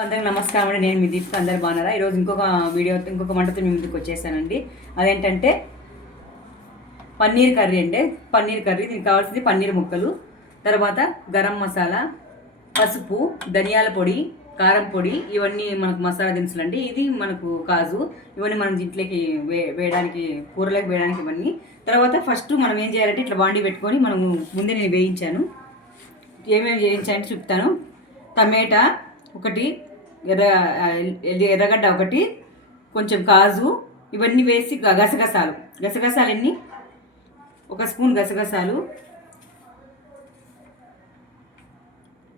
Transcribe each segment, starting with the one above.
అందరికి నమస్కారం అండి. నేను మీ దీపిక. అందరు బాగున్నారా? ఈరోజు ఇంకొక వంటతో మీ ముందుకు వచ్చేసానండి. అదేంటంటే పన్నీర్ కర్రీ అండి. పన్నీర్ కర్రీ, దీనికి కావాల్సింది పన్నీర్ ముక్కలు, తర్వాత గరం మసాలా, పసుపు, ధనియాల పొడి, కారం పొడి, ఇవన్నీ మనకు మసాలా దినుసులు అండి. ఇది మనకు కాజు, ఇవన్నీ మనం దీంట్లోకి వేయడానికి, కూరలోకి వేయడానికి ఇవన్నీ. తర్వాత ఫస్ట్ మనం ఏం చేయాలంటే ఇట్లా బాండి పెట్టుకొని, మనము ముందే నేను వేయించాను. ఏమేమి వేయించాలంటే చెప్తాను. టమేటా ఒకటి, ఎర్రగడ్డ ఒకటి, కొంచెం కాజు, ఇవన్నీ వేసి గసగసాలు ఎన్ని, ఒక స్పూన్ గసగసాలు,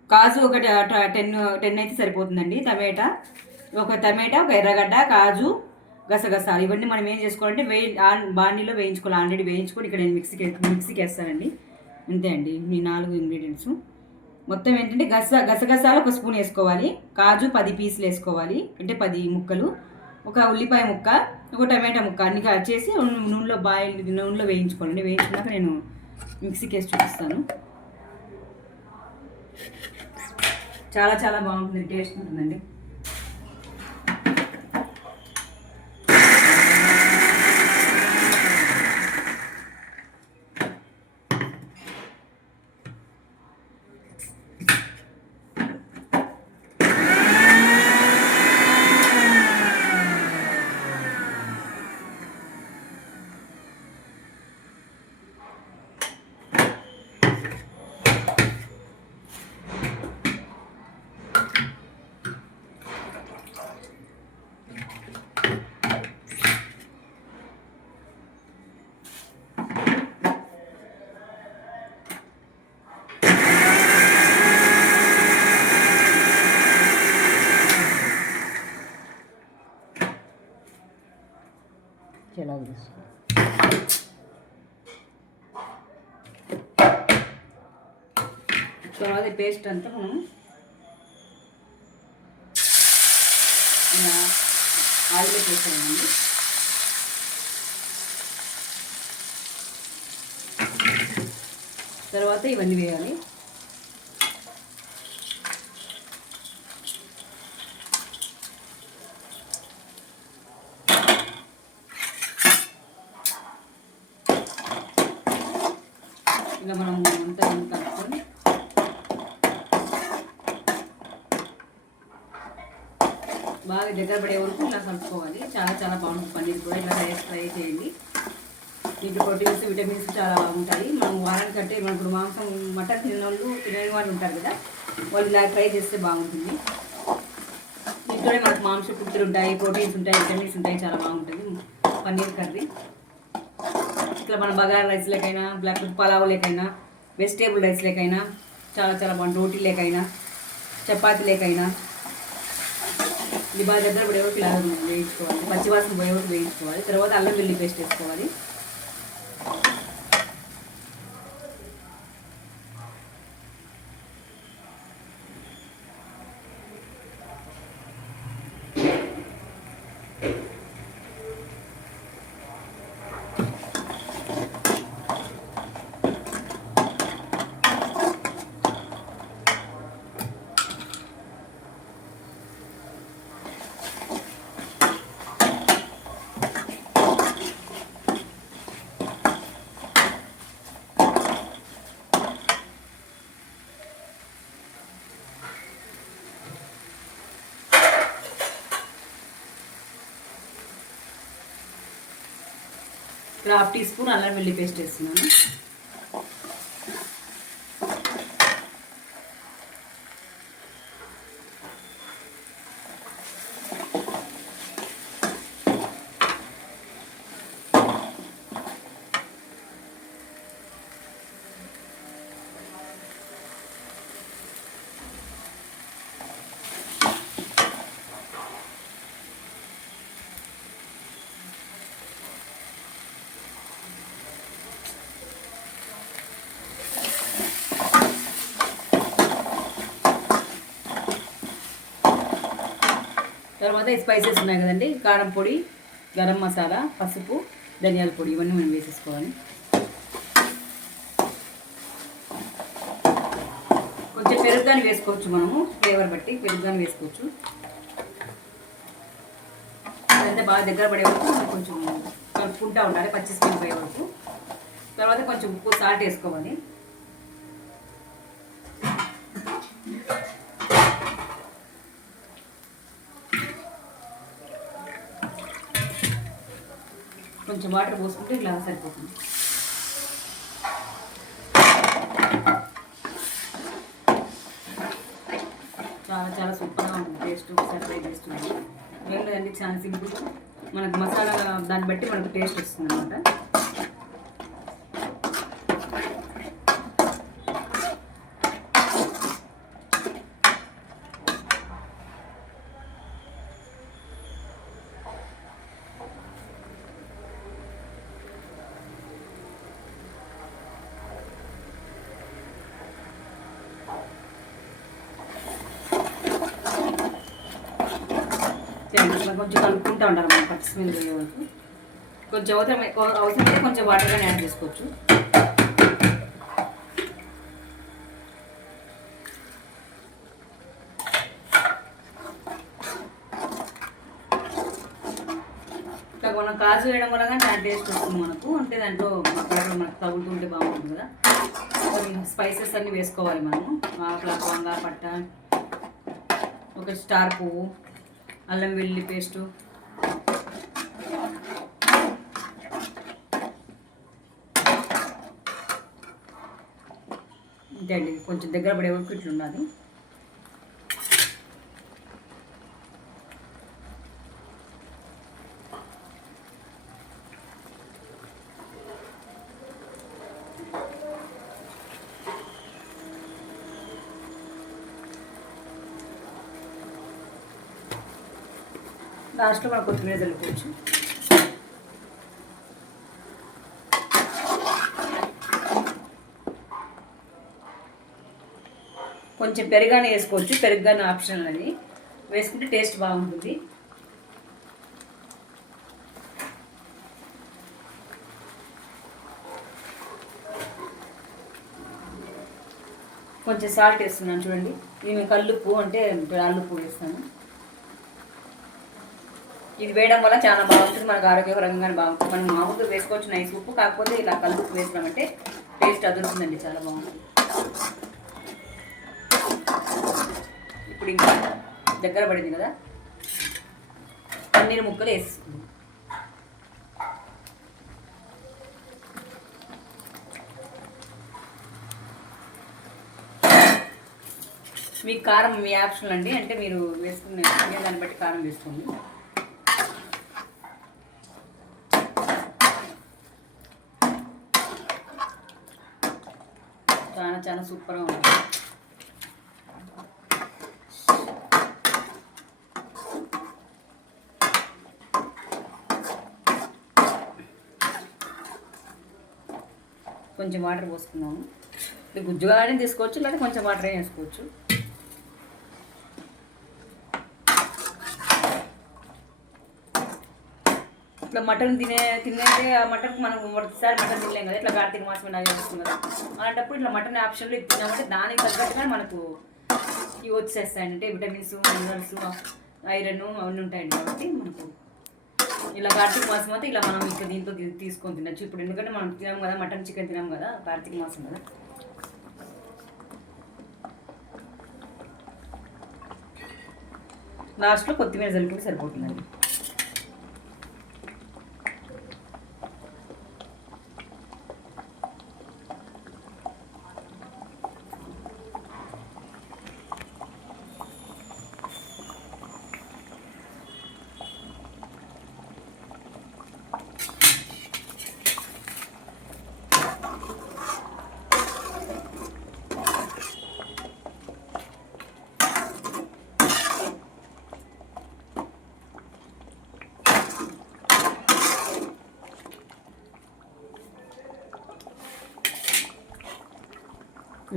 కాజు ఒకటి 10 అయితే సరిపోతుందండి. ఒక ఎర్రగడ్డ, కాజు, గసగసాలు, ఇవన్నీ మనం ఏం చేసుకోవాలంటే బాండీలో వేయించుకోవాలి. ఆల్రెడీ వేయించుకొని ఇక్కడ నేను మిక్సీకి వేస్తానండి. అంతే అండి, ఈ 4 ఇంగ్రీడియంట్స్. మొత్తం ఏంటంటే గసగసాలు ఒక స్పూన్ వేసుకోవాలి, కాజు 10 పీసులు వేసుకోవాలి, అంటే 10 ముక్కలు, ఒక ఉల్లిపాయ ముక్క, ఒక టమాటా ముక్క, అన్ని కట్ చేసి నూనెలో వేయించుకోవాలండి. వేయించుకున్నాక నేను మిక్సీకి వేసి చూపిస్తాను. చాలా చాలా బాగుంటుంది, టేస్ట్ ఉంటుందండి. తర్వాత పేస్ట్ అంతా మనం ఇలా ఆయిల్లో వేసామండి. తర్వాత ఇవన్నీ వేయాలి. ఇలా మనం అంతా కలుపుకొని బాగా దగ్గర పడే వరకు ఇలా కలుపుకోవాలి. చాలా చాలా బాగుంటుంది పన్నీర్ కూడా. ఇలా ట్రై చేయండి. దీంట్లో ప్రోటీన్స్, విటమిన్స్ చాలా బాగుంటాయి. మనం వారానికంటే ఇప్పుడు మటన్ తినని వాళ్ళు ఉంటారు కదా, వాళ్ళు ఇలా ట్రై చేస్తే బాగుంటుంది. దీంట్లోనే మనకు మాంసకృతులు ఉంటాయి, ప్రోటీన్స్ ఉంటాయి, విటమిన్స్ ఉంటాయి. చాలా బాగుంటుంది పన్నీర్ కర్రీ. ఇట్లా మన బగారా రైస్లకైనా, లేకపోతే పలావ్ లేకైనా, వెజిటేబుల్ రైస్ లేకైనా చాలా చాలా బాగుంటుంది. రోటీ లేకైనా, చపాతీ లేకైనా ఇది బాగా దగ్గర పడే వరకు ఇలా వేయించుకోవాలి. పచ్చివాసన పోయే వరకు వేయించుకోవాలి. తర్వాత అల్లం వెల్లుల్లి పేస్ట్ వేసుకోవాలి. ఇక్కడ 1/2 టీ స్పూన్ అల్లం వెల్లుల్లి పేస్ట్ వేస్తున్నాను. తర్వాత స్పైసెస్ ఉన్నాయి కదండి, కారం పొడి, గరం మసాలా, పసుపు, ధనియాల పొడి, ఇవన్నీ మనం వేసేసుకోవాలి. కొంచెం పెరుగు పెరుగుగాని వేసుకోవచ్చు, మనము ఫ్లేవర్ బట్టి పెరుగుగాని వేసుకోవచ్చు. అదంతా బాగా దగ్గర పడే వరకు కొంచెం కలుపుకుంటూ ఉండాలి, పచ్చి స్మెల్ పోయే వరకు. తర్వాత కొంచెం ఉప్పు సాల్ట్ వేసుకోవాలి. కొంచెం వాటర్ పోసుకుంటే ఇట్లా సరిపోతుంది. చాలా చాలా సూపర్గా ఉంది టేస్ట్. ఒకసారి ట్రై చేస్తుంది. ఏం లేదండి, చాలా సింపుల్. మనకు మసాలా దాన్ని బట్టి మనకు టేస్ట్ వస్తుంది అనమాట. కొంచెం కలుపుకుంటూ ఉండాలి మనం పచ్చి స్మెల్ పోయే వరకు. కొంచెం అవసరమైతే కొంచెం వాటర్ కానీ యాడ్ చేసుకోవచ్చు. ఇంకా మనం కాజు వేయడం వల్ల కానీ చాలా టేస్ట్ వస్తుంది మనకు. అంటే దాంట్లో మనకు తగులుతుంటే బాగుంటుంది కదా. స్పైసెస్ అన్నీ వేసుకోవాలి మనము. లవంగా, పట్ట, ఒక స్టార్ పువ్వు, అల్లం వెల్లుల్లి పేస్టు, ఇంతండి. కొంచెం దగ్గర పడే వరకు ఇట్లా ఉన్నది. లాస్ట్లో మనం కొత్తిమీర చల్లుకోవచ్చు. కొంచెం పెరుగానే వేసుకోవచ్చు. పెరుగానే ఆప్షనల్ అది, వేసుకుంటే టేస్ట్ బాగుంటుంది. కొంచెం సాల్ట్ వేస్తున్నాను చూడండి. నేను కల్లుప్పు అంటే రాళ్ళుప్పు వేస్తాను. ఇది వేయడం వల్ల చాలా బాగుంటుంది, మనకు ఆరోగ్యకరంగానే బాగుంటుంది. మనం మామూలుగా వేసుకోవచ్చు నైస్ ఉప్పు, కాకపోతే ఇలా కలుపు వేసినామంటే టేస్ట్ అదురుతుందండి, చాలా బాగుంటుంది. ఇప్పుడు ఇంకా దగ్గర పడింది కదా, పన్నీర్ ముక్కలు వేసుకుందాం. మీ కారం మీ ఆప్షన్ అండి, అంటే మీరు వేసుకునే దాన్ని బట్టి కారం వేసుకోండి. చాలా చాలా సూపర్గా ఉంది. కొంచెం వాటర్ పోసుకున్నాము. గుజ్జుగా కానీ తీసుకోవచ్చు, లేదా కొంచెం వాటర్ వేసుకోవచ్చు. ఇట్లా మటన్ తినేదే ఆ మటన్కి మనం ఒకసారి మటన్ తినలేం కదా, ఇట్లా కార్తీక మాసం ఇలా చేస్తుంది కదా, అలాంటప్పుడు ఇట్లా మటన్ ఆప్షన్లో ఇది తిన్నామంటే దానికి తగ్గట్టుగా మనకు ఇవి వచ్చేస్తాయి. అంటే విటమిన్స్, మినరల్స్, ఐరన్ అవన్నీ ఉంటాయండి. కాబట్టి మనకు ఇలా కార్తీక మాసం అయితే ఇలా మనం ఇప్పుడు దీంతో తీసుకొని తినచ్చు. ఇప్పుడు ఎందుకంటే మనం తినాం కదా, మటన్ చికెన్ తినాం కదా, కార్తీక మాసం కదా. లాస్ట్లో కొత్తిమీర చల్లుకుంటే సరిపోతుందండి.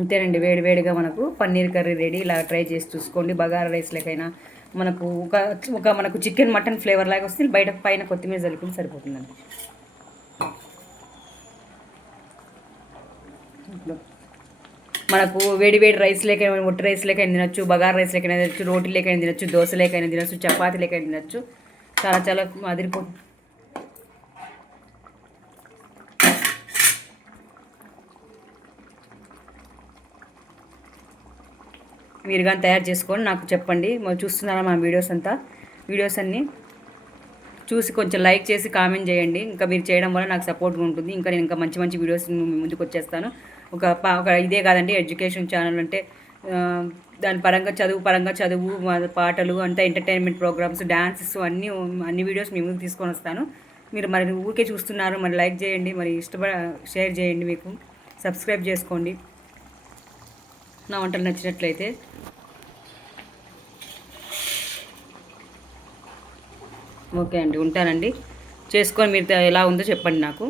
అంతేనండి, వేడివేడిగా మనకు పన్నీర్ కర్రీ రెడీ. ఇలా ట్రై చేసి చూసుకోండి. బగారా రైస్లకైనా మనకు ఒక మనకు చికెన్ మటన్ ఫ్లేవర్ లాగా వస్తే బయట పైన కొత్తిమీర చల్లుకుని సరిపోతుందండి. మనకు వేడి వేడి రైస్ లేకైనా ఒట్టి రైస్ లేకైనా తినొచ్చు, బగారా రైస్ లేకైనా తినొచ్చు, రోటీ లేకైనా తినొచ్చు, దోశ లేకైనా తినొచ్చు, చపాతీ లేకైనా తినొచ్చు. చాలా చాలా అదిరిపోతుంది. మీరు కానీ తయారు చేసుకొని నాకు చెప్పండి. చూస్తున్నారా మా వీడియోస్ అన్నీ చూసి కొంచెం లైక్ చేసి కామెంట్ చేయండి. ఇంకా మీరు చేయడం వల్ల నాకు సపోర్ట్గా ఉంటుంది. ఇంకా నేను ఇంకా మంచి మంచి వీడియోస్ ముందుకు వచ్చేస్తాను. ఒక ఇదే కాదండి, ఎడ్యుకేషన్ ఛానల్ అంటే దాని పరంగా చదువు పాటలు అంతా ఎంటర్టైన్మెంట్ ప్రోగ్రామ్స్, డాన్సెస్ అన్ని వీడియోస్ మీ ముందుకు తీసుకొని వస్తాను. మీరు మరి ఊరికే చూస్తున్నారు, మరి లైక్ చేయండి, మరి షేర్ చేయండి, మీకు సబ్స్క్రైబ్ చేసుకోండి నా వంటలు నచ్చినట్లయితే. ఓకే అండి, ఉంటానండి. చేసుకొని మీరు ఎలా ఉందో చెప్పండి నాకు.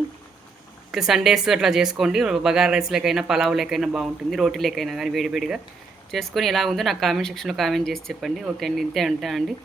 ఇట్లా సండేస్ అట్లా చేసుకోండి. బగారా రైస్ లేకైనా పలావ్ లేకైనా బాగుంటుంది, రోటీ లేకైనా కానీ వేడివేడిగా చేసుకొని ఎలా ఉందో నాకు కామెంట్ సెక్షన్లో కామెంట్ చేసి చెప్పండి. ఓకే అండి, ఇంతే ఉంటానండి.